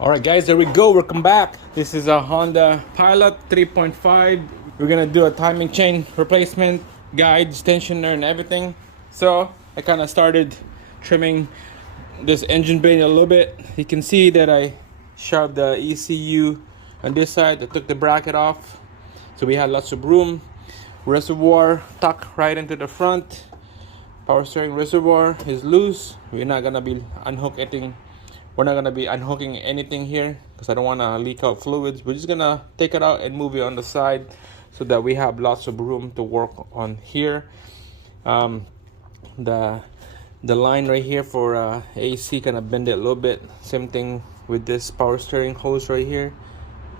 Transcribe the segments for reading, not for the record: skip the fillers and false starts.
All right, guys, there we go. Welcome back. This is a Honda Pilot 3.5. We're gonna do a timing chain replacement, guides, tensioner, and everything. So I kind of started trimming this engine bay a little bit. You can see that I shoved the ECU on this side. I took the bracket off, so we had lots of room. Reservoir tucked right into the front. Power steering reservoir is loose. We're not gonna be unhooking anything here because I don't want to leak out fluids. We're just gonna take it out and move it on the side so that we have lots of room to work on here. The line right here for AC kind of bend it a little bit. Same thing with this power steering hose right here.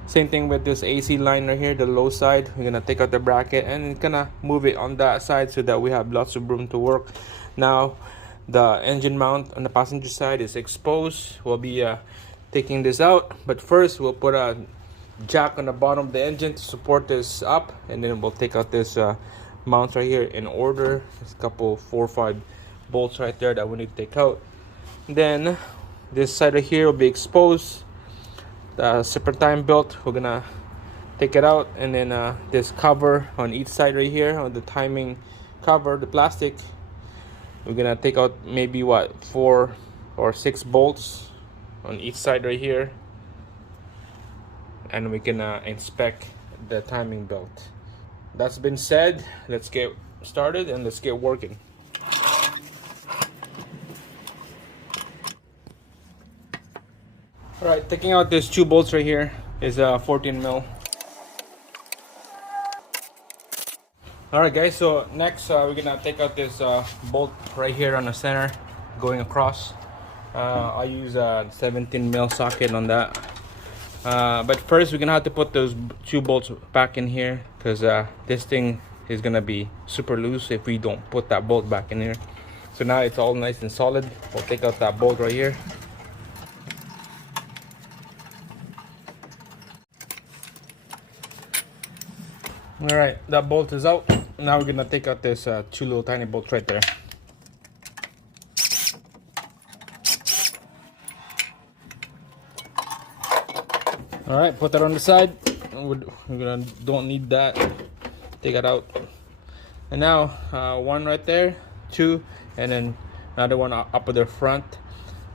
Same thing with this AC line right here, the low side. We're gonna take out the bracket and gonna move it on that side so that we have lots of room to work. Now the engine mount on the passenger side is exposed. We'll be taking this out, but first we'll put a jack on the bottom of the engine to support this up, and then we'll take out this mount right here in order. There's a couple 4 or 5 bolts right there that we need to take out. Then this side right here will be exposed. The serpentine belt, we're gonna take it out, and then this cover on each side right here on the timing cover, the plastic, we're gonna take out maybe 4 or 6 bolts on each side right here, and we can inspect the timing belt. That's been said, let's get started and let's get working. All right, taking out these 2 bolts right here is 14 mil. All right, guys, so next we're gonna take out this bolt right here on the center going across. I use a 17 mil socket on that, but first we're gonna have to put those 2 bolts back in here because this thing is gonna be super loose if we don't put that bolt back in here. So now it's all nice and solid. We'll take out that bolt right here. All right, that bolt is out. Now we're gonna take out this 2 little tiny bolts right there. All right, put that on the side. Don't need that. Take it out. And now 1 right there, 2, and then another one up at the front.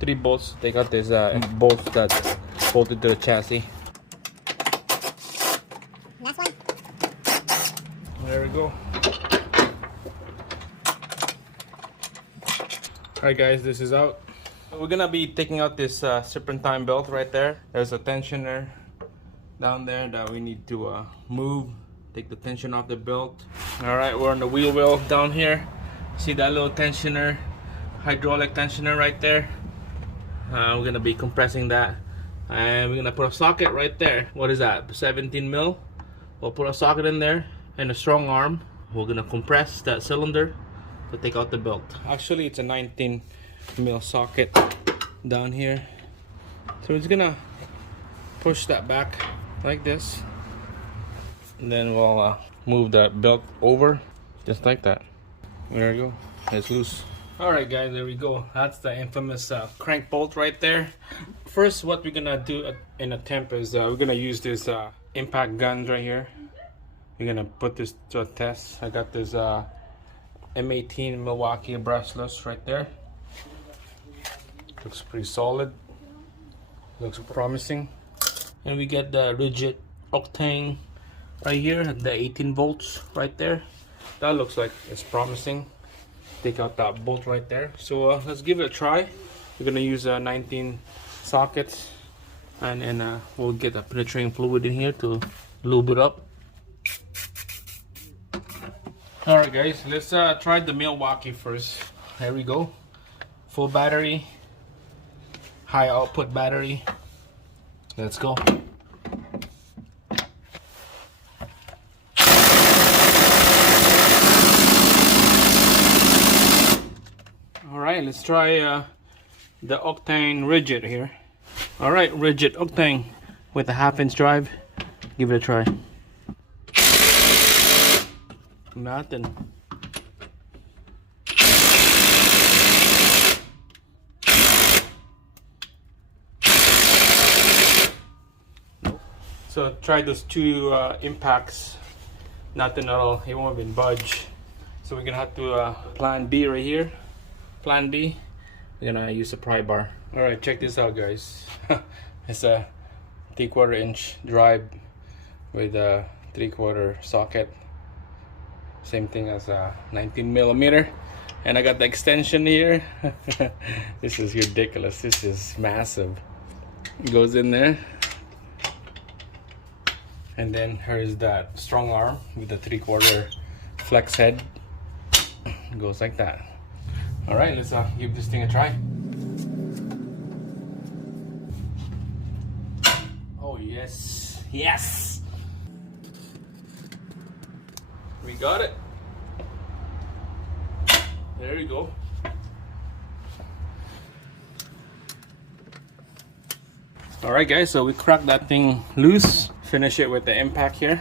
3 bolts. Take out this bolts that bolted to the chassis. Last one. There we go. Alright guys, this is out. We're gonna be taking out this serpentine belt right there. There's a tensioner down there that we need to move. Take the tension off the belt. Alright, we're on the wheel well down here. See that little tensioner, hydraulic tensioner right there? We're gonna be compressing that. And we're gonna put a socket right there. What is that, 17 mil? We'll put a socket in there and a strong arm. We're gonna compress that cylinder to take out the belt. Actually, it's a 19 mil socket down here. So we're just gonna push that back like this, and then we'll move that belt over just like that. There we go. It's loose. All right, guys, there we go. That's the infamous crank bolt right there. First, what we're gonna do in a temp is we're gonna use this impact guns right here. We're gonna put this to a test. I got this M18 Milwaukee brushless right there. Looks pretty solid. Looks promising. And we get the rigid octane right here, the 18 volts right there. That looks like it's promising. Take out that bolt right there. So let's give it a try. We're gonna use 19 sockets, and then we'll get a penetrating fluid in here to lube it up. Alright guys, let's try the Milwaukee first. Here we go. Full battery, high output battery. Let's go. Alright, let's try the octane rigid here. Alright, rigid octane with a 1/2-inch drive. Give it a try. Nothing. So try those two impacts. Nothing at all. It won't even budge. So we're gonna have to plan B right here. Plan B. We're gonna use a pry bar. All right, check this out, guys. It's a 3/4 inch drive with a 3/4 socket. Same thing as a 19mm. And I got the extension here. This is ridiculous. This is massive. It goes in there. And then here's that strong arm with the 3/4 flex head. It goes like that. All right, let's give this thing a try. Oh yes, yes! We got it. There you go. All right, guys. So we cracked that thing loose. Finish it with the impact here.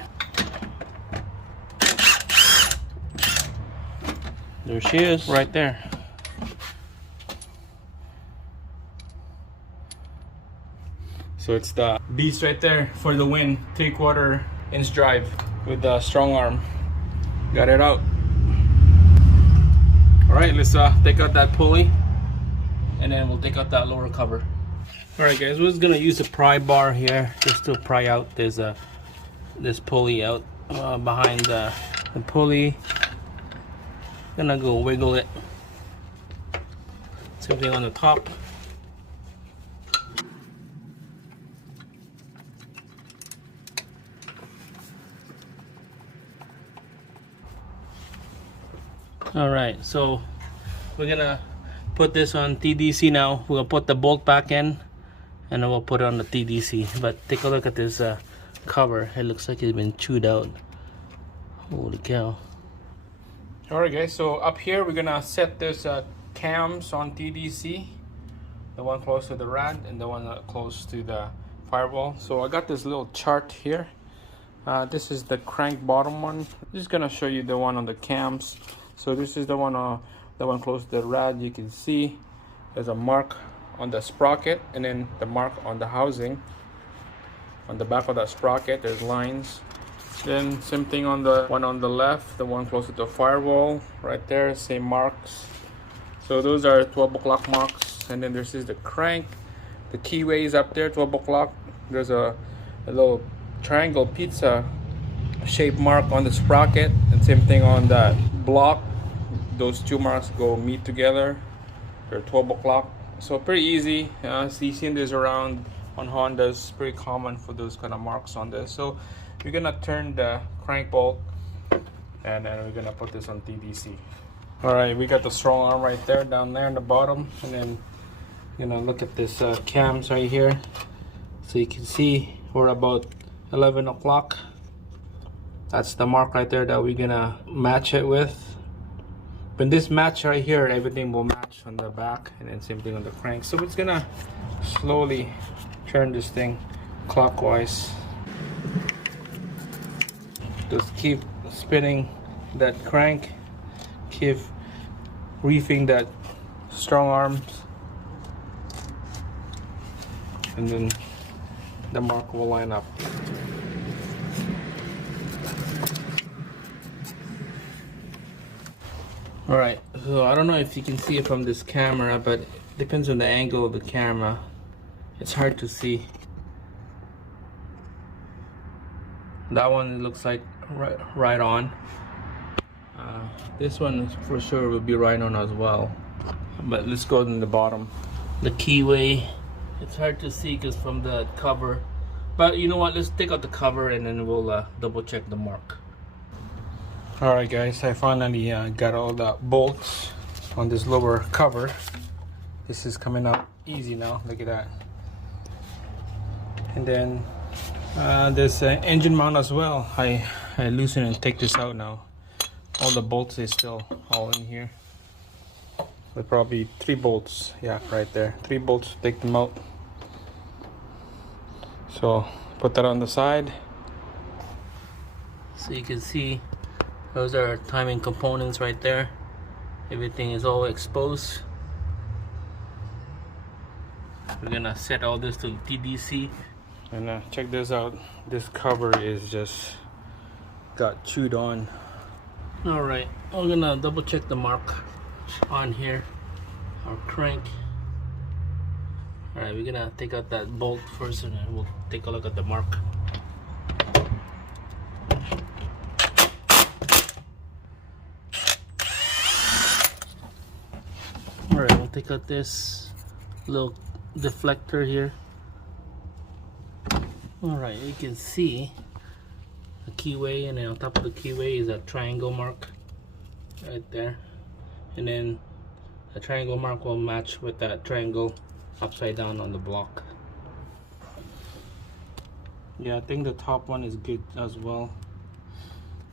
There she is, right there. So it's the beast right there for the win. 3/4 inch drive with the strong arm. Got it out. All right, let's take out that pulley, and then we'll take out that lower cover. All right, guys, we're just gonna use a pry bar here just to pry out this pulley out behind the pulley. Gonna go wiggle it. Same thing on the top. All right, so we're gonna put this on TDC now. We're gonna put the bolt back in, and then we'll put it on the TDC. But take a look at this cover. It looks like it's been chewed out. Holy cow. All right, guys, so up here we're gonna set this cams on TDC. The one close to the rad and the one close to the firewall. So I got this little chart here. This is the crank bottom one. I'm just gonna show you the one on the cams. So this is the one close to the rad. You can see there's a mark on the sprocket, and then the mark on the housing. On the back of that sprocket, there's lines. Then same thing on the one on the left, the one closer to the firewall, right there, same marks. So those are 12 o'clock marks. And then there's the crank. The keyway is up there, 12 o'clock. There's a little triangle pizza shape mark on the sprocket, and same thing on that block. Those two marks go meet together. They're 12 o'clock. So pretty easy. So you've seen this around on Hondas. Pretty common for those kind of marks on this. So we're gonna turn the crank bolt, and then we're gonna put this on TDC. All right, we got the strong arm right there, down there in the bottom, and then look at this cams right here. So you can see we're about 11 o'clock. That's the mark right there that we're gonna match it with. When this match right here, everything will match on the back, and then same thing on the crank. So it's gonna slowly turn this thing clockwise. Just keep spinning that crank, keep reefing that strong arms, and then the mark will line up. Alright, so I don't know if you can see it from this camera, but it depends on the angle of the camera. It's hard to see. That one looks like right on. This one for sure will be right on as well. But let's go in the bottom. The keyway, it's hard to see because from the cover. But you know what, let's take out the cover and then we'll double check the mark. Alright guys, I finally got all the bolts on this lower cover. This is coming up easy now, look at that. And then there's an engine mount as well. I loosen and take this out now. All the bolts is still all in here. There probably 3 bolts, yeah, right there. 3 bolts, take them out. So put that on the side. So you can see those are timing components right there. Everything is all exposed. We're gonna set all this to TDC. And check this out. This cover is just got chewed on. All right, we're gonna double check the mark on here, our crank. All right, we're gonna take out that bolt first, and then we'll take a look at the mark. All right, we'll take out this little deflector here. All right, you can see the keyway, and then on top of the keyway is a triangle mark right there, and then the triangle mark will match with that triangle upside down on the block. Yeah, I think the top one is good as well.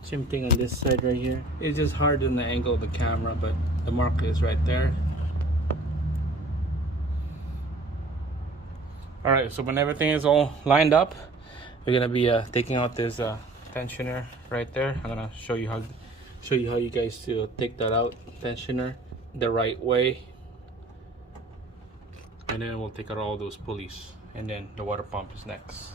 Same thing on this side right here. It's just hard in the angle of the camera, but the mark is right there. Alright, so when everything is all lined up, we're gonna be taking out this tensioner right there. I'm gonna show you how you guys to take that out, tensioner, the right way, and then we'll take out all those pulleys, and then the water pump is next.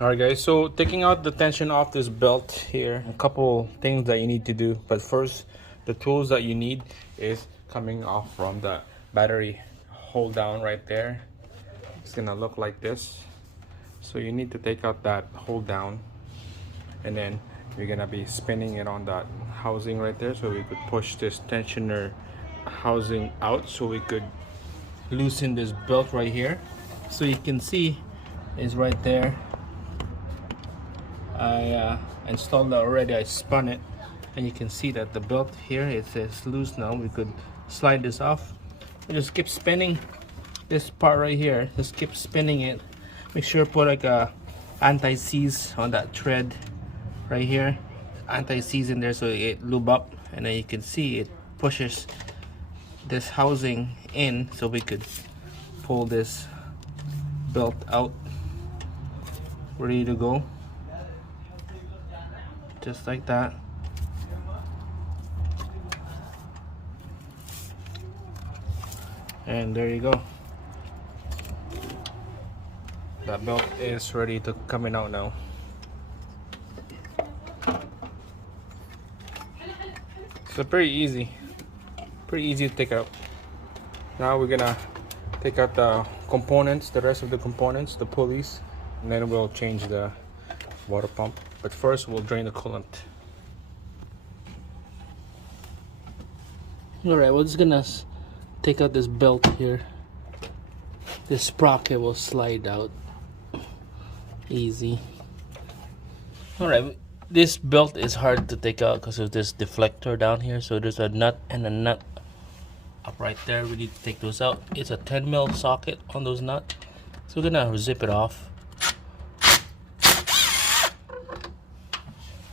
Alright guys, so taking out the tension off this belt here, a couple things that you need to do. But first, the tools that you need is coming off from the battery hold down right there. It's gonna look like this. So you need to take out that hold down, and then you're gonna be spinning it on that housing right there, so we could push this tensioner housing out, so we could loosen this belt right here. So you can see it's right there. I installed it already. I spun it, and you can see that the belt here is loose now. We could slide this off and just keep spinning this part right here. Just keep spinning it. Make sure to put like a anti-seize on that thread right here, anti-seize in there, so it lube up, and then you can see it pushes this housing in, so we could pull this belt out, ready to go, just like that. And there you go. That belt is ready to coming out now. So pretty easy to take out. Now we're gonna take out the components, the rest of the components, the pulleys, and then we'll change the water pump. But first we'll drain the coolant. Alright, we're just gonna take out this belt here. This sprocket will slide out easy. Alright, this belt is hard to take out because of this deflector down here. So there's a nut and a nut up right there. We need to take those out. It's a 10mm socket on those nuts, so we're gonna zip it off.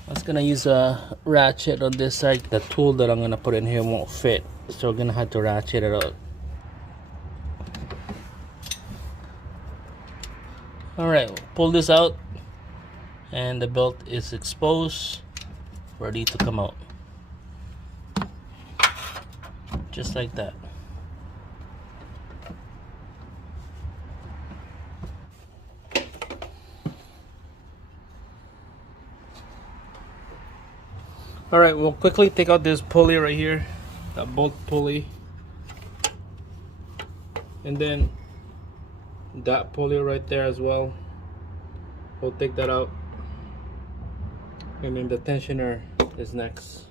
I was gonna use a ratchet on this side. The tool that I'm gonna put in here won't fit, so we're gonna have to ratchet it out. Alright, pull this out, and the belt is exposed, ready to come out. Just like that. Alright, we'll quickly take out this pulley right here, that bolt pulley, and then that pulley right there as well. We'll take that out, and then the tensioner is next.